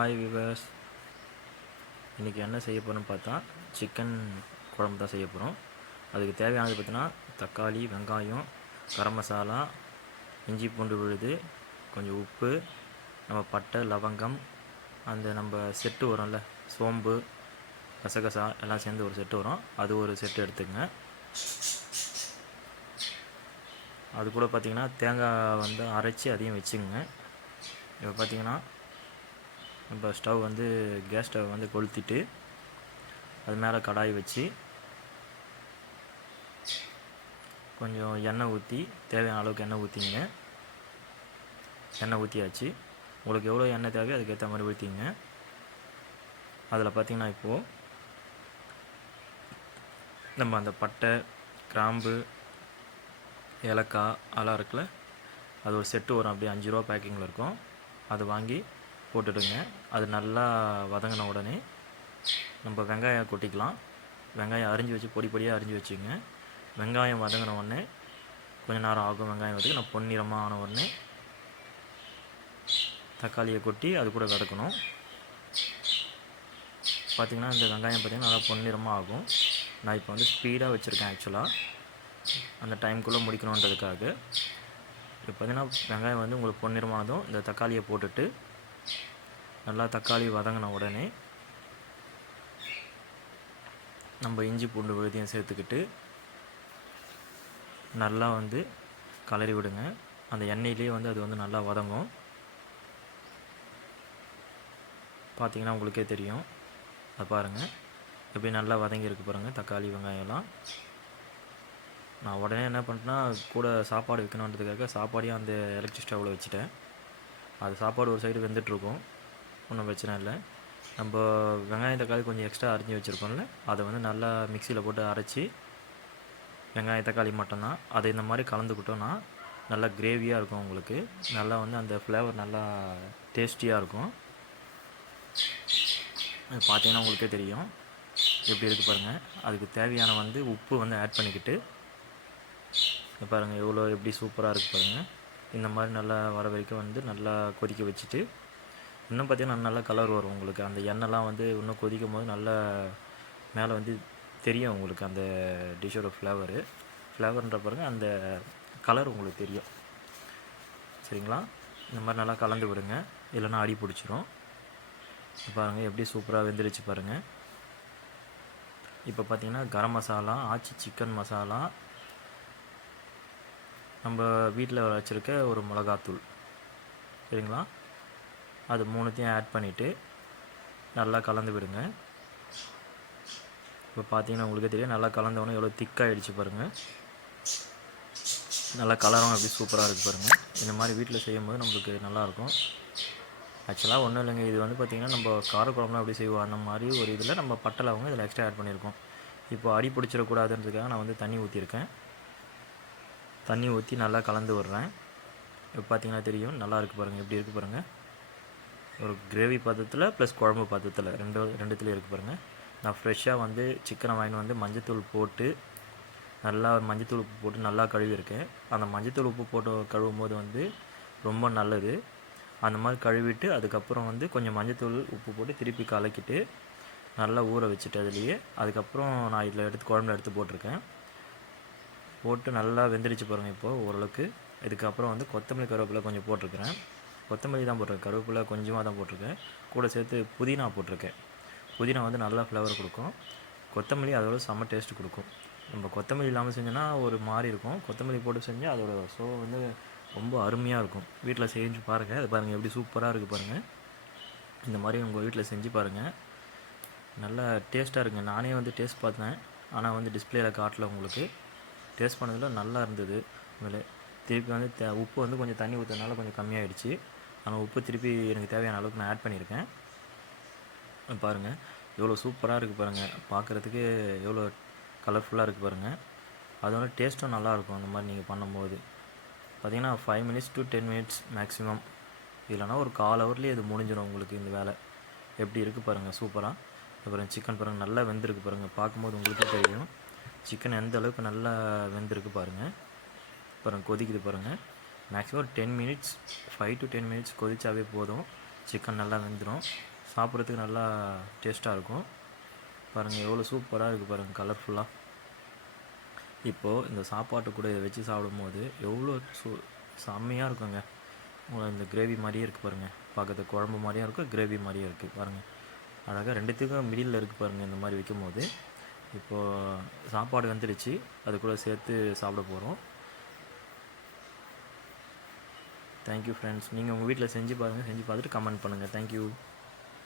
Hi viewers, இன்றைக்கி என்ன செய்ய போகிறோம்னு பார்த்தா சிக்கன் குழம்பு தான் செய்ய போகிறோம். அதுக்கு தேவையானது பார்த்தீங்கன்னா தக்காளி, வெங்காயம், கரம் மசாலா, இஞ்சி பூண்டு விழுது, கொஞ்சம் உப்பு, நம்ம பட்டை, லவங்கம், அந்த நம்ம செட்டு வரும்ல, சோம்பு, கசகசா எல்லாம் சேர்ந்து ஒரு செட்டு வரும், அது ஒரு செட்டு எடுத்துக்கங்க. அது கூட பார்த்திங்கன்னா தேங்காய் வந்து அரைச்சி அதையும் வச்சுக்கோங்க. இப்போ பார்த்திங்கன்னா இப்போ ஸ்டவ் வந்து கேஸ் ஸ்டவ் வந்து கொளுத்திட்டு அது மேலே கடாய் வச்சு கொஞ்சம் எண்ணெய் ஊற்றி தேவையான அளவுக்கு எண்ணெய் ஊற்றிங்க. எண்ணெய் ஊற்றியாச்சு. உங்களுக்கு எவ்வளோ எண்ணெய் தேவையோ அதுக்கேற்ற மாதிரி ஊற்றிங்க. அதில் பார்த்திங்கன்னா இப்போது நம்ம அந்த பட்டை, கிராம்பு, ஏலக்காய் அதெல்லாம் இருக்குல்ல, அது ஒரு செட்டு வரும், அப்படியே 5 ரூபா பேக்கிங்கில் இருக்கும். அது வாங்கி போட்டுடுங்க. அது நல்லா வதங்கின உடனே நம்ம வெங்காயம் கொட்டிக்கலாம். வெங்காயம் அரிஞ்சு வச்சு பொடி பொடியாக அரிஞ்சு வச்சுங்க. வெங்காயம் வதங்கின உடனே கொஞ்சம் நேரம் ஆகும். வெங்காயம் வதக்கி நான் பொன்னிறமாக ஆன உடனே தக்காளியை கொட்டி அது கூட வதக்கணும். பார்த்திங்கன்னா இந்த வெங்காயம் பார்த்திங்கன்னா நல்லா பொன்னிறமாக ஆகும். நான் இப்போ வந்து ஸ்பீடாக வச்சுருக்கேன் ஆக்சுவலாக, அந்த டைமுக்குள்ளே முடிக்கணுன்றதுக்காக. இப்போ பார்த்திங்கன்னா வெங்காயம் வந்து உங்களுக்கு பொன்னிறமானதும் இந்த தக்காளியை போட்டுட்டு நல்லா தக்காளி வதங்கின உடனே நம்ம இஞ்சி பூண்டு விழுதியும் சேர்த்துக்கிட்டு நல்லா வந்து கலரி விடுங்க. அந்த எண்ணெயிலே வந்து அது வந்து நல்லா வதங்கும். பார்த்திங்கன்னா உங்களுக்கே தெரியும். அது பாருங்கள் எப்படி நல்லா வதங்கியிருக்கு பாருங்கள் தக்காளி, வெங்காயம்லாம். நான் உடனே என்ன பண்ணிட்டேன்னா கூட சாப்பாடு வைக்கணுன்றதுக்காக சாப்பாடையும் அந்த எலக்ட்ரிக் ஸ்டவ்வில் வச்சுட்டேன். அது சாப்பாடு ஒரு சைடு வெந்துட்டுருக்கும், ஒன்றும் பிரச்சனை இல்லை. நம்ம வெங்காயம் தக்காளி கொஞ்சம் எக்ஸ்ட்ரா அரைஞ்சி வச்சுருக்கோம்ல, அதை வந்து நல்லா மிக்சியில் போட்டு அரைச்சி வெங்காயம் தக்காளி மட்டும்தான் அதை இந்த மாதிரி கலந்துக்கிட்டோன்னா நல்லா கிரேவியாக இருக்கும். உங்களுக்கு நல்லா வந்து அந்த ஃப்ளேவர் நல்லா டேஸ்டியாக இருக்கும். பார்த்தீங்கன்னா உங்களுக்கே தெரியும் எப்படி இருக்குது பாருங்கள். அதுக்கு தேவையான வந்து உப்பு வந்து ஆட் பண்ணிக்கிட்டு பாருங்கள் எவ்வளோ எப்படி சூப்பராக இருக்குது பாருங்கள். இந்த மாதிரி நல்லா வர வரைக்கும் வந்து நல்லா கொதிக்க வச்சுட்டு இன்னும் பார்த்திங்கன்னா நல்லா கலர் வரும் உங்களுக்கு. அந்த எண்ணெய்லாம் வந்து இன்னும் கொதிக்கும் போது நல்லா மேலே வந்து தெரியும் உங்களுக்கு அந்த டிஷ்ஷோட ஃப்ளேவர்ன்ற பாருங்கள், அந்த கலர் உங்களுக்கு தெரியும். சரிங்களா? இந்த மாதிரி நல்லா கலந்து விடுங்க, இல்லைன்னா அடி பிடிச்சிரும். பாருங்கள் எப்படி சூப்பராக வெந்துருச்சு பாருங்கள். இப்போ பார்த்திங்கன்னா கரம் மசாலா, ஆச்சி சிக்கன் மசாலா, நம்ம வீட்டில் வச்சுருக்க ஒரு மிளகாத்தூள், சரிங்களா, அது மூணுத்தையும் ஆட் பண்ணிவிட்டு நல்லா கலந்து விடுங்க. இப்போ பார்த்தீங்கன்னா உங்களுக்கு தெரியும் நல்லா கலந்தவொடனே எவ்வளோ திக்காகிடுச்சு பாருங்கள். நல்லா கலரும் எப்படி சூப்பராக இருக்குது பாருங்கள். இந்த மாதிரி வீட்டில் செய்யும்போது நம்மளுக்கு நல்லாயிருக்கும். ஆக்சுவலாக ஒன்றும் இல்லைங்க, இது வந்து பார்த்திங்கன்னா நம்ம காரக்குழம்புலாம் எப்படி செய்வோம் அந்த மாதிரி ஒரு இதில் நம்ம பட்டை லவங்கம் இதில் எக்ஸ்ட்ரா ஆட் பண்ணியிருக்கோம். இப்போ அடி பிடிச்சிடக்கூடாதுன்றதுக்காக நான் வந்து தண்ணி ஊற்றிருக்கேன். தண்ணி ஊற்றி நல்லா கலந்து விடுறேன். இப்போ பார்த்திங்கன்னா தெரியும் நல்லா இருக்குது பாருங்கள், எப்படி இருக்குது பாருங்கள். ஒரு கிரேவி பதத்தில் ப்ளஸ் குழம்பு பதத்தில் ரெண்டுத்துலேயும் இருக்குது பாருங்கள். நான் ஃப்ரெஷ்ஷாக வந்து சிக்கனை வாங்கிட்டு வந்து மஞ்சத்தூள் போட்டு நல்லா மஞ்சத்தூள் உப்பு போட்டு நல்லா கழுவிருக்கேன். அந்த மஞ்சத்தூள் உப்பு போட்டு கழுவும் போது வந்து ரொம்ப நல்லது. அந்த மாதிரி கழுவிட்டு அதுக்கப்புறம் வந்து கொஞ்சம் மஞ்சத்தூள் உப்பு போட்டு திருப்பி கலக்கிட்டு நல்லா ஊற வச்சுட்டு அதுலேயே அதுக்கப்புறம் நான் இதில் எடுத்து குழம்புல எடுத்து போட்டிருக்கேன். போட்டு நல்லா வெந்துடுச்சு பாருங்கள் இப்போது ஓரளவுக்கு. இதுக்கப்புறம் வந்து கொத்தமல்லி, கருவேப்பிலை கொஞ்சம் போட்டிருக்கிறேன். கொத்தமல்லி தான் போட்டிருக்கேன், கருவேப்பிலை கொஞ்சமாக தான் போட்டிருக்கேன். கூட சேர்த்து புதினா போட்டிருக்கேன். புதினா வந்து நல்லா ஃப்ளேவர் கொடுக்கும். கொத்தமல்லி அதோட செம்ம டேஸ்ட்டு கொடுக்கும். நம்ம கொத்தமல்லி இல்லாமல் செஞ்சோன்னா ஒரு மாதிரி இருக்கும், கொத்தமல்லி போட்டு செஞ்சால் அதோட வந்து ரொம்ப அருமையாக இருக்கும். வீட்டில் செஞ்சு பாருங்கள். அது பாருங்கள் எப்படி சூப்பராக இருக்குது பாருங்கள். இந்த மாதிரி உங்கள் வீட்டில் செஞ்சு பாருங்கள், நல்லா டேஸ்ட்டாக இருக்குங்க. நானே வந்து டேஸ்ட் பார்த்தேன், ஆனால் வந்து டிஸ்பிளேயில் காட்டல உங்களுக்கு. டேஸ்ட் பண்ணதில் நல்லா இருந்தது. உண்மையிலே திருப்பி வந்து உப்பு வந்து கொஞ்சம் தண்ணி ஊற்றுறதுனால கொஞ்சம் கம்மியாகிடுச்சு. ஆனால் உப்பு திருப்பி எனக்கு தேவையான அளவுக்கு நான் ஆட் பண்ணியிருக்கேன். பாருங்கள் எவ்வளோ சூப்பராக இருக்குது பாருங்கள். பார்க்குறதுக்கு எவ்வளோ கலர்ஃபுல்லாக இருக்குது பாருங்கள். அதோட டேஸ்ட்டும் நல்லாயிருக்கும் அந்த மாதிரி நீங்கள் பண்ணும்போது. பார்த்திங்கன்னா 5 மினிட்ஸ் to 10 மினிட்ஸ் மேக்ஸிமம், இல்லைனா ஒரு 1/4 ஹவர்லேயே இது முடிஞ்சிடும் உங்களுக்கு இந்த வேலை. எப்படி இருக்குது பாருங்கள் சூப்பராக. அப்புறம் சிக்கன் பாருங்கள் நல்லா வெந்திருக்கு பாருங்கள். பார்க்கும்போது உங்களுக்கே தெரியும் சிக்கன் எந்த அளவுக்கு நல்லா வெந்திருக்கு பாருங்கள். பாருங்கள் கொதிக்குது பாருங்கள். மேக்ஸிமம் 10 மினிட்ஸ் 5 to 10 மினிட்ஸ் கொதிச்சாவே போதும், சிக்கன் நல்லா வெந்துடும். சாப்பிட்றதுக்கு நல்லா டேஸ்ட்டாக இருக்கும். பாருங்கள் எவ்வளோ சூப்பராக இருக்குது பாருங்கள், கலர்ஃபுல்லாக. இப்போது இந்த சாப்பாட்டு கூட இதை வச்சு சாப்பிடும்போது எவ்வளோ செம்மையாக இருக்குங்க. இந்த கிரேவி மாதிரியே இருக்குது பாருங்கள், பார்க்கறதுக்கு குழம்பு மாதிரியும் இருக்குது, கிரேவி மாதிரியும் இருக்குது பாருங்கள். அழகாக ரெண்டுத்துக்கும் மிடில் இருக்குது பாருங்கள். இந்த மாதிரி வைக்கும்போது இப்போது சாப்பாடு வந்துடுச்சு, அது கூட சேர்த்து சாப்பிட போகிறோம். Thank you friends. நீங்கள் உங்கள் வீட்டில் செஞ்சு பாருங்கள், செஞ்சு பார்த்துட்டு கமெண்ட் பண்ணுங்கள். தேங்க்யூ.